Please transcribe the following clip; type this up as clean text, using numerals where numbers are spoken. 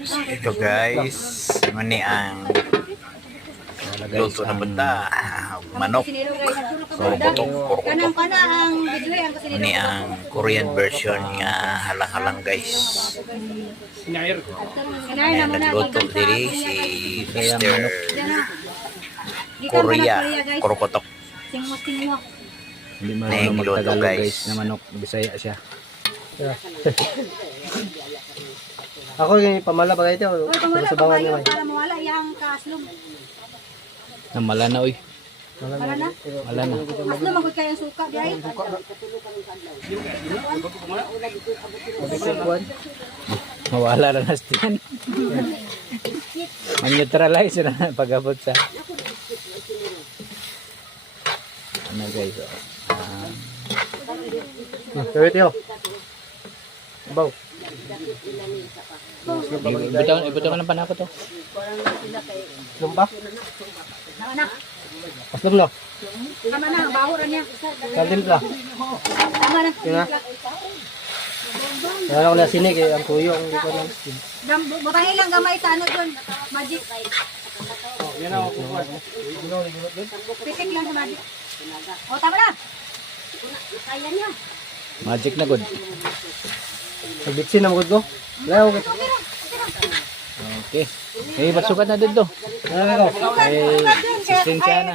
Ito guys, mani ang luto na banda, manok, puro mani ang Korean version nga halang-halang guys. Ayan, nagluto diri si Mr. Korea, Krokotok. Hindi marunong magtagalog guys na manok, Bisaya siya. Ako yung pamala ba ito? Oy, pamala Sa pa bawan kayo niya. para mawala yang kaslog. Namala na oy. Wala na. Wala na. Aslog magud kay ang suka diay. Mawala na nastiyan. Man-neutralize na pag-abot sa ano guys. Kaya ito. Baw. Ibutaw ng panako to. Lumpa. Na. Aslog na. Tama na, baho ra niya. Kalim la. Tama na. Yun na. Kaya ako na sinig eh. Ang tuyo. Ang ko na. Butahin lang gamay sa ano doon. Magic. Yan ako kukuha. Pitik lang sa magic. O, tama na. Kaya niya. Magic na good. Nagbitsin na mo ko. Wala ako. Okay. Eh, basukat na dito. Wala ako. Eh, 16 siya na.